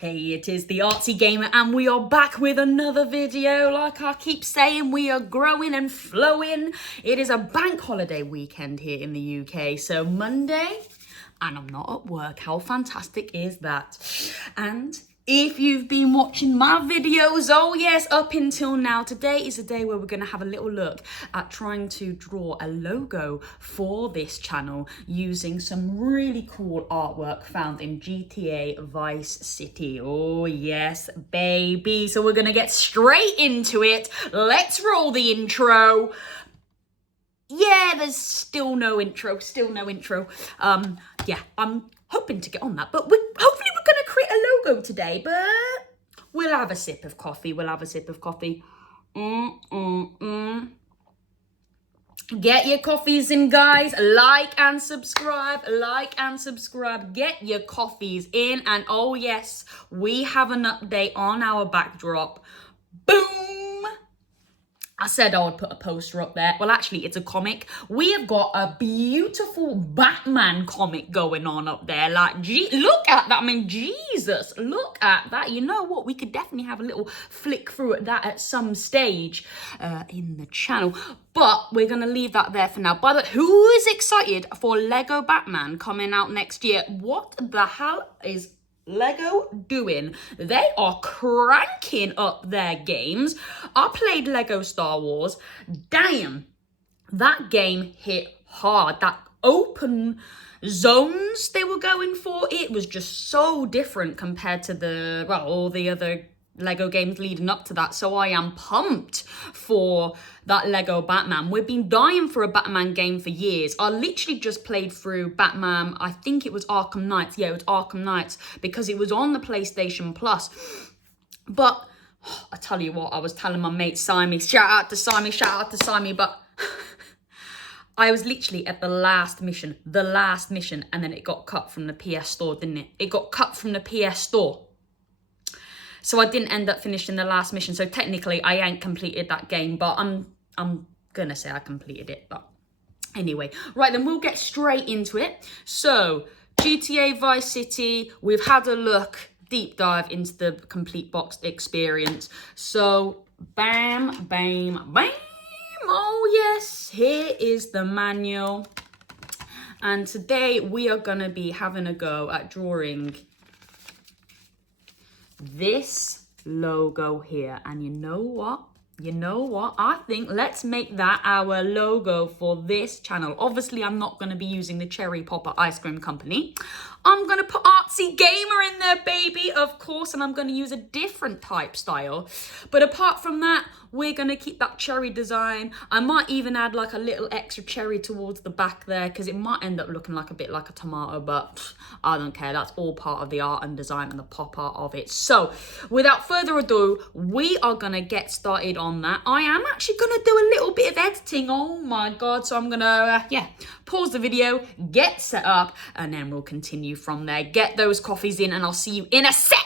Hey, it is the Artsy Gamer and we are back with another video. Like I keep saying, we are growing and flowing. It is a bank holiday weekend here in the UK, so Monday, and I'm not at work. How fantastic is that? And if you've been watching my videos, oh yes, up until now, today is the day where we're going to have a little look at trying to draw a logo for this channel using some really cool artwork found in GTA Vice City. Oh yes, baby. So we're going to get straight into it. Let's roll the intro. Yeah, there's still no intro. Yeah, I'm hoping to get on that, but hopefully we're going to create a logo today, but we'll have a sip of coffee. Get your coffees in, guys. Like and subscribe. Get your coffees in. And oh yes, we have an update on our backdrop. Boom! I said I would put a poster up there. Well, actually, it's a comic. We have got a beautiful Batman comic going on up there. Like, look at that. I mean, Jesus, look at that. You know what? We could definitely have a little flick through at that at some stage in the channel. But we're going to leave that there for now. By the way, who is excited for Lego Batman coming out next year? What the hell is Lego doing? They are cranking up their games. I played Lego Star Wars. Damn, that game hit hard. That open zones they were going for, it was just so different compared to all the other Lego games leading up to that. So I am pumped for that Lego Batman. We've been dying for a Batman game for years. I literally just played through Batman, I think it was Arkham Knights. Yeah, it was Arkham Knights because it was on the PlayStation Plus. But I tell you what, I was telling my mate Simon, shout out to Simon, but I was literally at the last mission, and then it got cut from the PS Store, didn't it? It got cut from the PS Store. So I didn't end up finishing the last mission. So technically I ain't completed that game, but I'm gonna say I completed it. But anyway, right then, we'll get straight into it. So GTA Vice City, we've had a look, deep dive into the complete box experience. So bam, bam, bam. Oh yes, here is the manual. And today we are gonna be having a go at drawing this logo here. And you know what? I think let's make that our logo for this channel. Obviously, I'm not going to be using the Cherry Popper Ice Cream Company. I'm going to put Artsy Gamer in there, baby, of course, and I'm going to use a different type style. But apart from that, we're going to keep that cherry design. I might even add like a little extra cherry towards the back there because it might end up looking like a bit like a tomato, but I don't care. That's all part of the art and design and the pop art of it. So without further ado, we are going to get started on that. I am actually going to do a little bit of editing. Oh my God. So I'm going to, pause the video, get set up, and then we'll continue from there. Get those coffees in and I'll see you in a sec.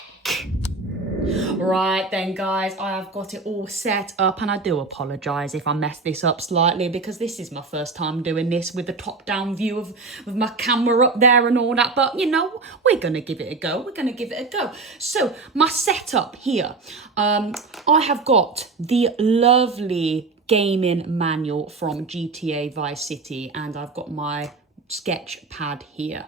Right then, guys, I have got it all set up, and I do apologise if I mess this up slightly because this is my first time doing this with the top-down view of my camera up there and all that, but, you know, we're going to give it a go. So, my setup here, I have got the lovely gaming manual from GTA Vice City, and I've got my sketch pad here.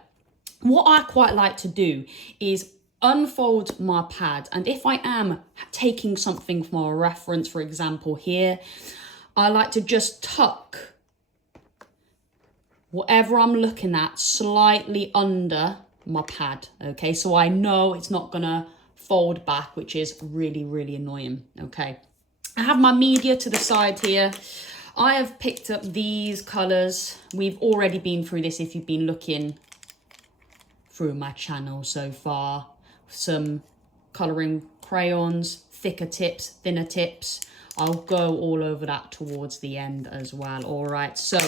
What I quite like to do is unfold my pad, and if I am taking something from a reference, for example here, I like to just tuck whatever I'm looking at slightly under my pad, okay, so I know it's not gonna fold back, which is really, really annoying. Okay, I have my media to the side here. I have picked up these colors. We've already been through this if you've been looking through my channel so far. Some colouring crayons, thicker tips, thinner tips. I'll go all over that towards the end as well. All right, so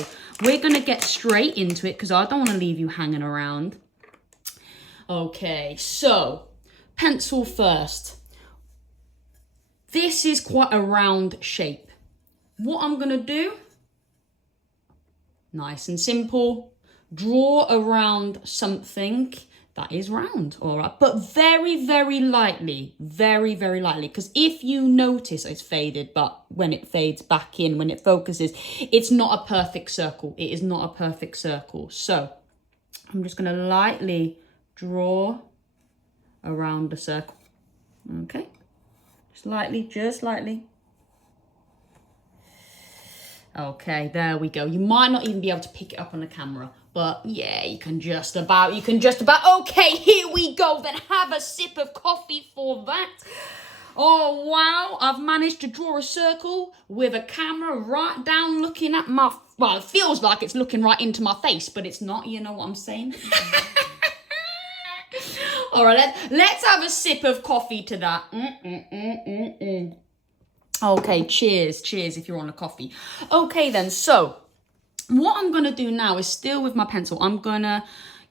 we're going to get straight into it because I don't want to leave you hanging around. Okay, so pencil first. This is quite a round shape. What I'm going to do, nice and simple, draw around something that is round, all right? But very, very lightly, because if you notice it's faded, but when it fades back in, when it focuses, it's not a perfect circle. It is not a perfect circle. So I'm just gonna lightly draw around the circle, okay? Just lightly. Okay, there we go. You might not even be able to pick it up on the camera, but yeah, you can just about. Okay, here we go. Then have a sip of coffee for that. Oh, wow. I've managed to draw a circle with a camera right down looking at my, well, it feels like it's looking right into my face, but it's not. You know what I'm saying? All right, let's have a sip of coffee to that. Okay, cheers if you're on a coffee. Okay then, so what I'm gonna do now is still with my pencil, I'm gonna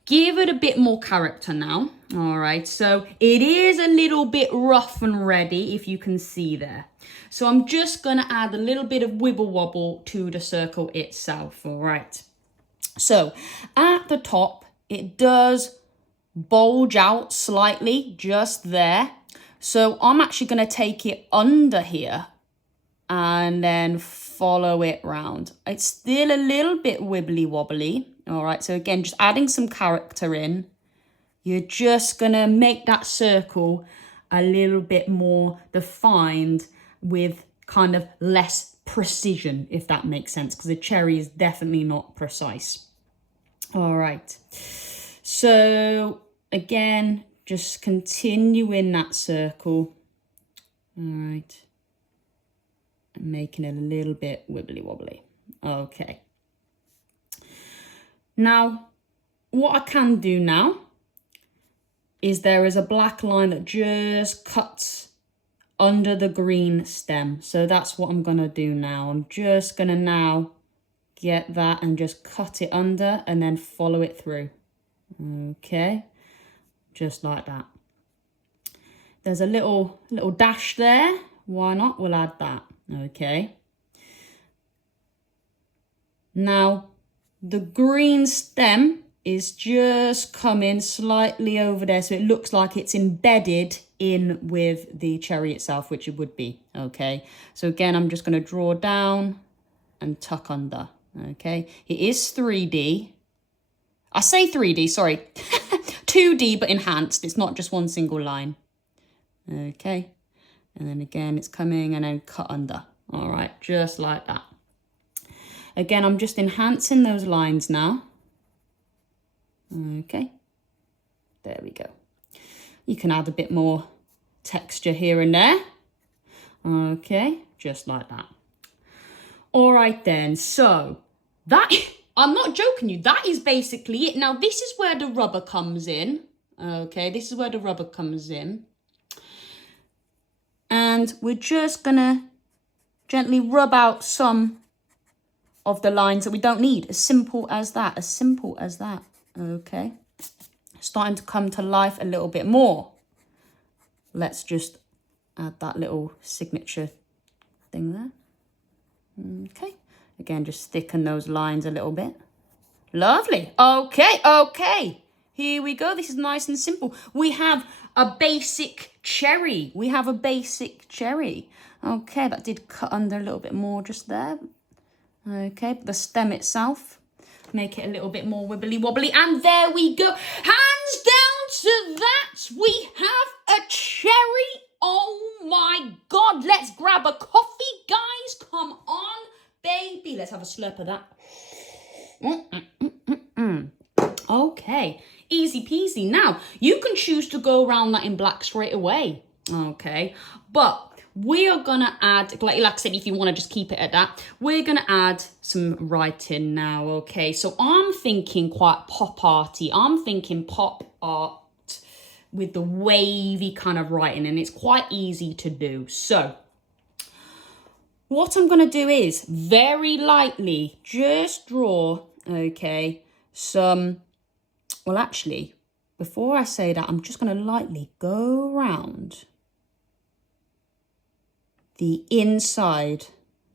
give it a bit more character now. All right, so it is a little bit rough and ready, if you can see there. So I'm just gonna add a little bit of wibble wobble to the circle itself, all right. So at the top, it does bulge out slightly, just there. So I'm actually gonna take it under here and then follow it round. It's still a little bit wibbly wobbly. All right, so again, just adding some character in. You're just gonna make that circle a little bit more defined with kind of less precision, if that makes sense, because the cherry is definitely not precise. All right, so again, just continue in that circle. All right. Making it a little bit wibbly wobbly. Okay. Now, what I can do now is there is a black line that just cuts under the green stem. So that's what I'm gonna do now. I'm just gonna now get that and just cut it under and then follow it through. Okay, just like that. There's a little dash there. Why not? We'll add that. Okay. Now, the green stem is just coming slightly over there, so it looks like it's embedded in with the cherry itself, which it would be. Okay. So again, I'm just going to draw down and tuck under. Okay. It is 3D. I say 3D, sorry. 2D, but enhanced. It's not just one single line. Okay. And then again, it's coming and then cut under. All right, just like that. Again, I'm just enhancing those lines now. Okay, there we go. You can add a bit more texture here and there. Okay, just like that. All right then, so that, I'm not joking you, that is basically it. Now, this is where the rubber comes in. Okay, this is where the rubber comes in. And we're just gonna gently rub out some of the lines that we don't need. As simple as that, as simple as that. Okay, starting to come to life a little bit more. Let's just add that little signature thing there. Okay, again, just thicken those lines a little bit. Lovely. Okay. Here we go. This is nice and simple. We have a basic cherry. Okay, that did cut under a little bit more just there. Okay, but the stem itself, make it a little bit more wibbly wobbly. And there we go. Hands down to that, we have a cherry. Oh my God. Let's grab a coffee, guys. Come on, baby. Let's have a slurp of that. Okay, easy peasy. Now, you can choose to go around that in black straight away. Okay, but we are going to add, like I said, if you want to just keep it at that, we're going to add some writing now, okay? So I'm thinking quite pop arty. I'm thinking pop art with the wavy kind of writing, and it's quite easy to do. So what I'm going to do is very lightly just draw, okay, some, well, actually, before I say that, I'm just going to lightly go around the inside,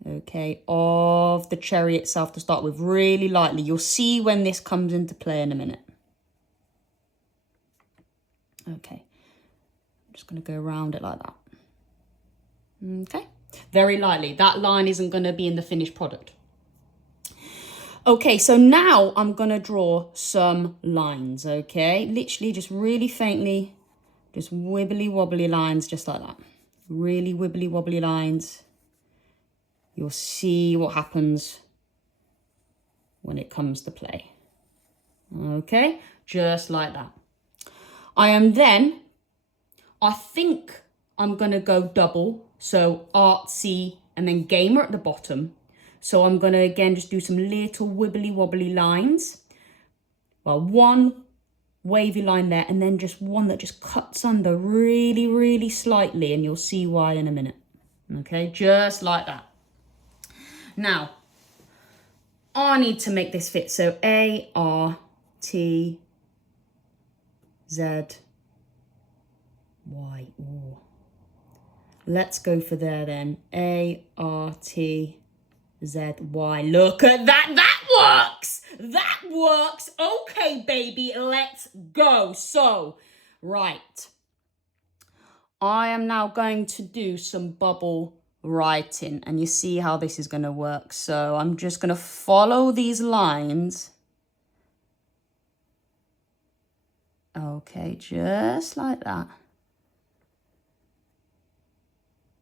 okay, of the cherry itself to start with, really lightly. You'll see when this comes into play in a minute. Okay. I'm just going to go around it like that. Okay. Very lightly. That line isn't going to be in the finished product. Okay, so now I'm going to draw some lines, okay? Literally just really faintly, just wibbly wobbly lines, just like that. Really wibbly wobbly lines. You'll see what happens when it comes to play. Okay, just like that. I think I'm going to go double. So artsy and then gamer at the bottom. So I'm going to, again, just do some little wibbly wobbly lines. Well, one wavy line there, and then just one that just cuts under really, really slightly, and you'll see why in a minute. Okay, just like that. Now, I need to make this fit. So ARTZY. Ooh. Let's go for there then. ARTZY. Look at that. That works. That works. Okay, baby, let's go. So, right. I am now going to do some bubble writing, and you see how this is going to work. So I'm just going to follow these lines. Okay, just like that.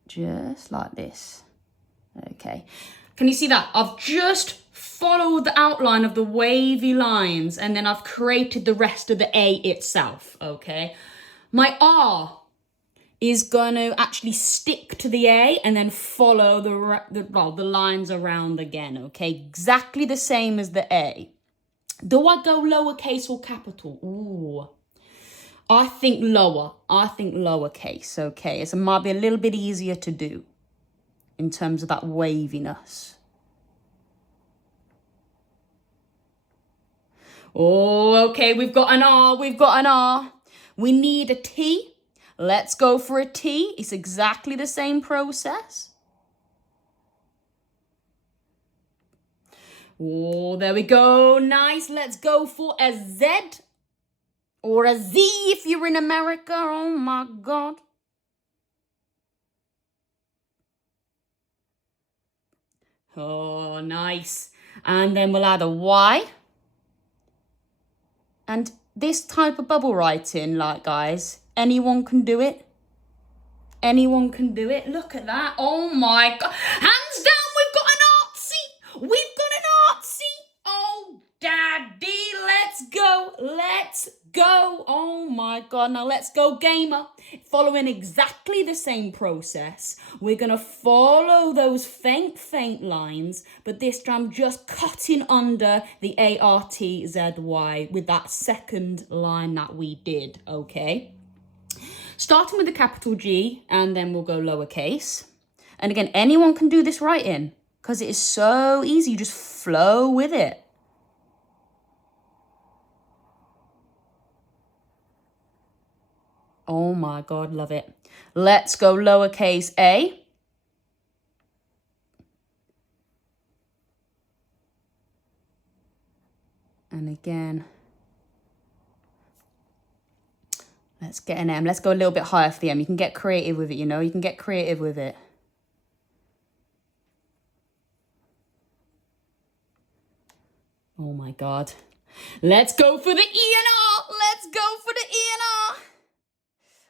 Just like this. Okay. Can you see that? I've just followed the outline of the wavy lines, and then I've created the rest of the A itself, okay? My R is going to actually stick to the A and then follow the lines around again, okay? Exactly the same as the A. Do I go lowercase or capital? Ooh. I think lower. I think lowercase, okay? So it might be a little bit easier to do in terms of that waviness. Oh, okay, we've got an R, we've got an R. We need a T. Let's go for a T. It's exactly the same process. Oh, there we go. Nice. Let's go for a Z or a Z if you're in America. Oh, my God. Oh, nice. And then we'll add a Y. And this type of bubble writing, like, guys, anyone can do it. Anyone can do it. Look at that. Oh, my God. Hands down, we've got an ARTZY. We've got an ARTZY. Oh, Daddy, let's go. Let's go. Oh, my God. Now, let's go, gamer. Following exactly the same process. We're going to follow those faint lines, but this time I'm just cutting under the ARTZY with that second line that we did, okay? Starting with the capital G, and then we'll go lowercase. And again, anyone can do this writing because it is so easy. You just flow with it. Oh my God, love it. Let's go lowercase a. And again, let's get an M. Let's go a little bit higher for the M. You can get creative with it, you know. You can get creative with it. Oh my God. Let's go for the E and R. Let's go for the E and R.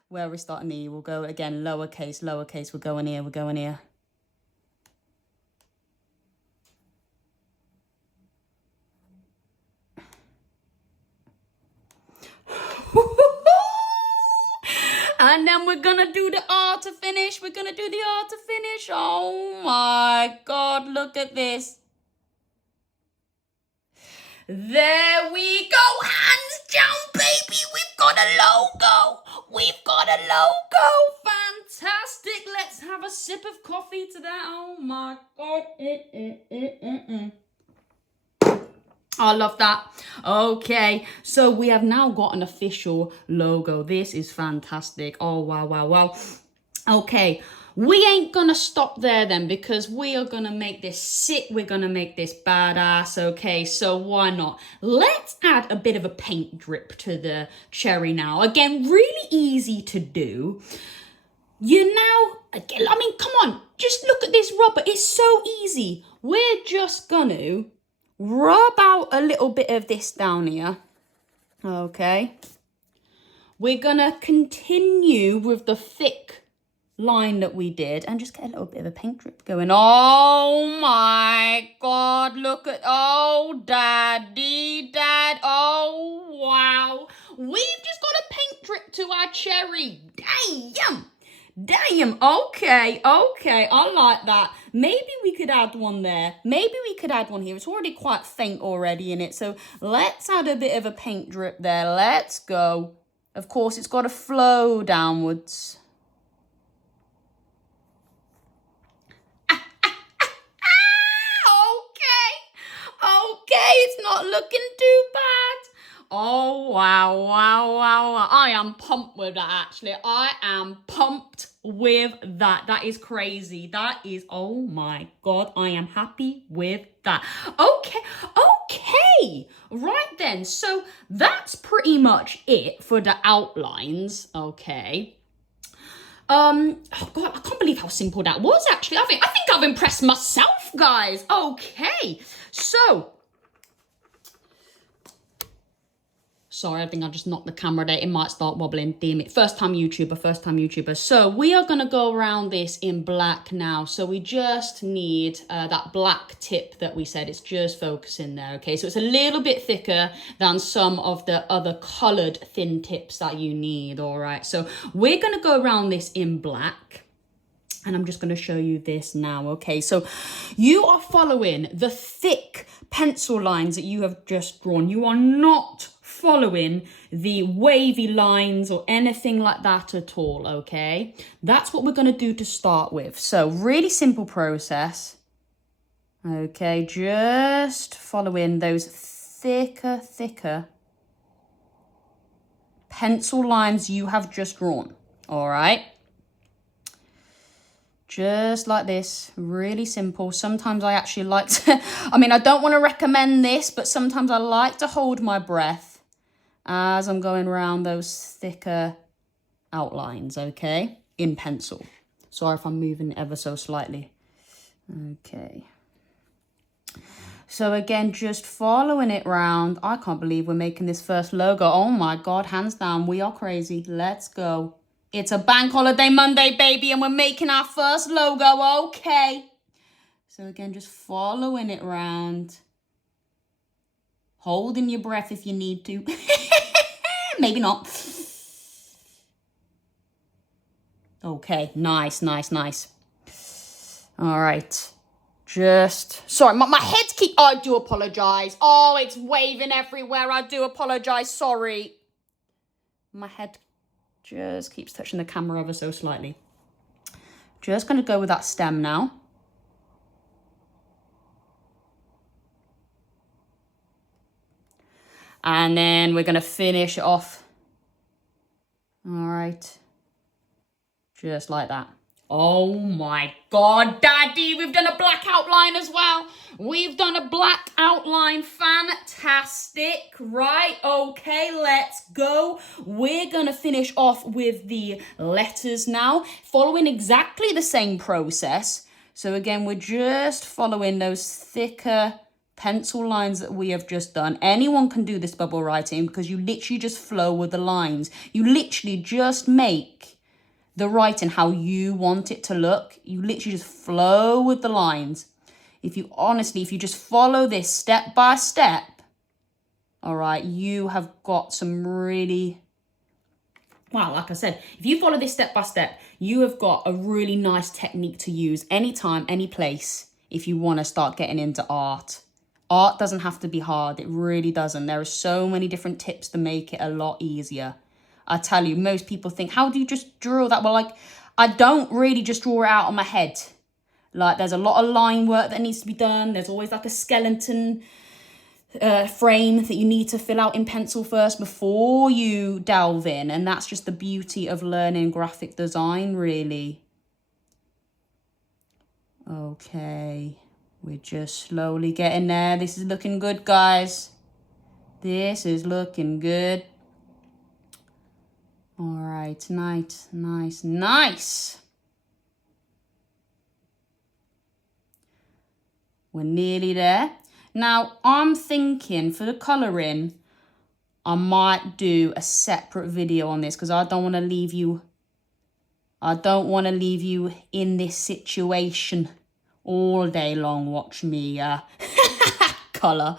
Where are we starting E? We'll go again, lowercase. We're going here. And then we're going to do the R to finish. Oh my God, look at this. There we go. Hands down, baby. We've got a logo. Fantastic. Let's have a sip of coffee to that. Oh my God. I love that. Okay, so we have now got an official logo. This is fantastic. Oh, wow. Okay, we ain't gonna stop there then, because we are gonna make this sick, we're gonna make this badass, okay? So why not? Let's add a bit of a paint drip to the cherry now. Again, really easy to do. You now, I mean, come on, just look at this rubber. It's so easy. We're just gonna rub out a little bit of this down here, okay? We're gonna continue with the thick line that we did and just get a little bit of a paint drip going. Oh my God, look at, oh daddy, oh wow. We've just got a paint drip to our cherry. Damn, okay, I like that. Maybe we could add one there. Maybe we could add one here. It's already quite faint already in it. So let's add a bit of a paint drip there. Let's go. Of course, it's got to flow downwards. Okay, it's not looking too bad. Oh, wow. I am pumped with that, actually. I am pumped with that. That is crazy. That is, oh my God, I am happy with that. Okay. Right then, so that's pretty much it for the outlines, okay. Oh God, I can't believe how simple that was, actually. I think I've impressed myself, guys. Okay, so sorry, I think I just knocked the camera there. It might start wobbling. Damn it. First time YouTuber. So we are going to go around this in black now. So we just need that black tip that we said. It's just focusing there. Okay, so it's a little bit thicker than some of the other colored thin tips that you need. All right, so we're going to go around this in black. And I'm just going to show you this now, okay? So you are following the thick pencil lines that you have just drawn. You are not following the wavy lines or anything like that at all, okay? That's what we're going to do to start with. So really simple process, okay? Just following those thicker pencil lines you have just drawn, all right? Just like this, really simple. Sometimes I actually like to, I mean, I don't want to recommend this, but sometimes I like to hold my breath as I'm going around those thicker outlines, okay, in pencil. Sorry if I'm moving ever so slightly. Okay. So again, just following it round. I can't believe we're making this first logo. Oh my God, hands down, we are crazy. Let's go. It's a bank holiday Monday, baby, and we're making our first logo, okay. So again, just following it round. Holding your breath if you need to. Maybe not. Okay, nice. All right. Sorry, my head's I do apologize. Oh, it's waving everywhere. I do apologize, sorry. My head just keeps touching the camera ever so slightly. Just going to go with that stem now. And then we're going to finish it off. All right. Just like that. Oh my God, Daddy, we've done a black outline as well. We've done a black outline. Fantastic, right? Okay, let's go. We're going to finish off with the letters now, following exactly the same process. So again, we're just following those thicker pencil lines that we have just done. Anyone can do this bubble writing because you literally just flow with the lines. You literally just make the writing how you want it to look. You literally just flow with the lines. If you just follow this step by step, all right, you have got some really, wow, like I said, if you follow this step by step, you have got a really nice technique to use anytime, any place, if you want to start getting into art. Art doesn't have to be hard. It really doesn't. There are so many different tips to make it a lot easier. I tell you, most people think, how do you just draw that? Well, like, I don't really just draw it out on my head. Like, there's a lot of line work that needs to be done. There's always like a skeleton frame that you need to fill out in pencil first before you delve in. And that's just the beauty of learning graphic design, really. Okay, we're just slowly getting there. This is looking good, guys. This is looking good. All right, nice, nice, nice. We're nearly there. Now, I'm thinking for the colouring, I might do a separate video on this because I don't want to leave you in this situation all day long. Watch me colour.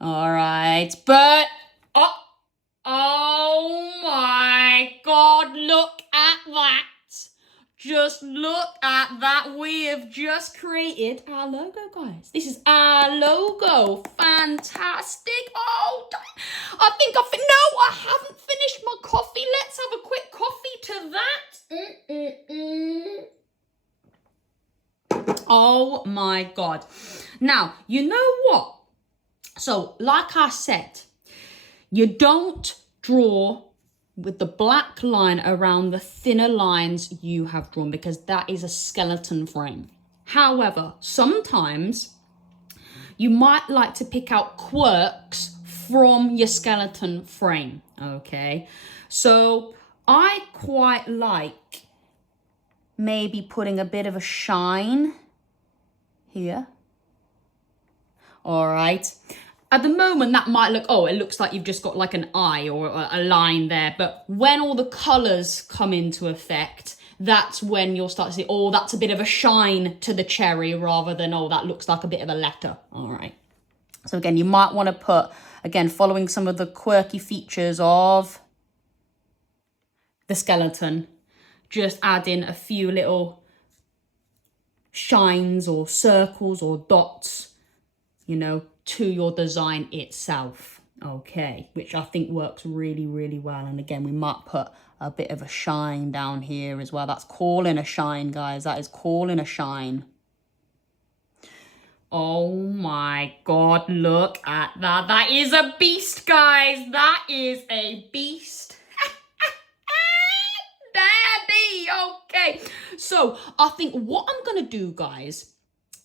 All right, but oh my God, look at that. Just look at that. We have just created our logo, guys. This is our logo. Fantastic. Oh, I think no, I haven't finished my coffee. Let's have a quick coffee to that. Oh my God. Now, you know what? So, like I said, you don't draw with the black line around the thinner lines you have drawn because that is a skeleton frame. However, sometimes you might like to pick out quirks from your skeleton frame, okay? So I quite like maybe putting a bit of a shine here. All right. At the moment, that might look, oh, it looks like you've just got like an eye or a line there. But when all the colours come into effect, that's when you'll start to see, oh, that's a bit of a shine to the cherry rather than, oh, that looks like a bit of a letter. All right. So again, you might want to put, again, following some of the quirky features of the skeleton, just add in a few little shines or circles or dots, you know, to your design itself, okay, which I think works really, really well. And again, we might put a bit of a shine down here as well. That's calling a shine, guys. That is calling a shine. Oh my God, look at that. That is a beast, guys. That is a beast. Daddy, okay. So I think what I'm gonna do, guys,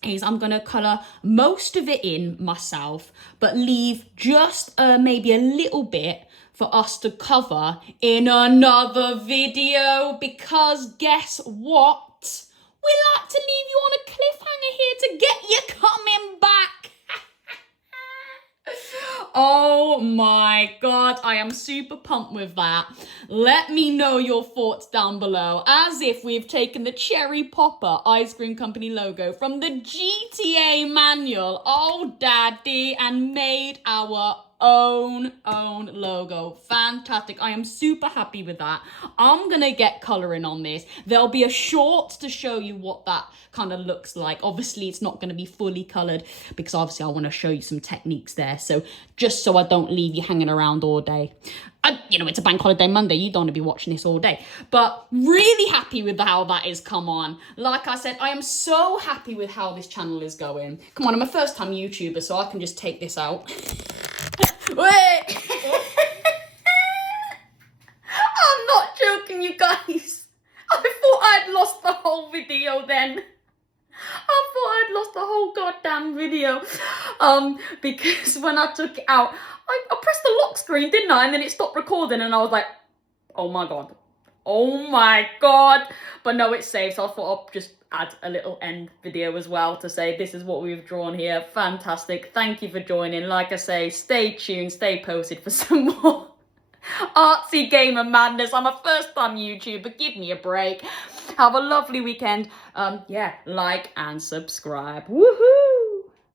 is I'm going to colour most of it in myself, but leave just maybe a little bit for us to cover in another video, because guess what? We like to leave you on a cliffhanger here to get you coming back. Oh my God, I am super pumped with that. Let me know your thoughts down below, as if we've taken the Cherry Popper Ice Cream Company logo from the GTA manual, oh daddy, and made our own logo. Fantastic. I am super happy with that. I'm gonna get colouring on this. There'll be a short to show you what that kind of looks like. Obviously it's not going to be fully coloured because obviously I want to show you some techniques there, so just so I don't leave you hanging around all day. You know, it's a bank holiday Monday, you don't want to be watching this all day, but really happy with how that has come on. Like I said, I am so happy with how this channel is going. Come on, I'm a first time YouTuber, so I can just take this out. Wait. I'm not joking, you guys. I thought I'd lost the whole video then. I thought I'd lost the whole goddamn video. Because when I took it out, I pressed the lock screen, didn't I? And then it stopped recording and I was like, oh my God. Oh my God. But no, it's saved. So I thought I'll just add a little end video as well to say this is what we've drawn here. Fantastic. Thank you for joining. Like I say, stay tuned, stay posted for some more artsy gamer madness. I'm a first time YouTuber. Give me a break. Have a lovely weekend. Yeah, like and subscribe. Woohoo!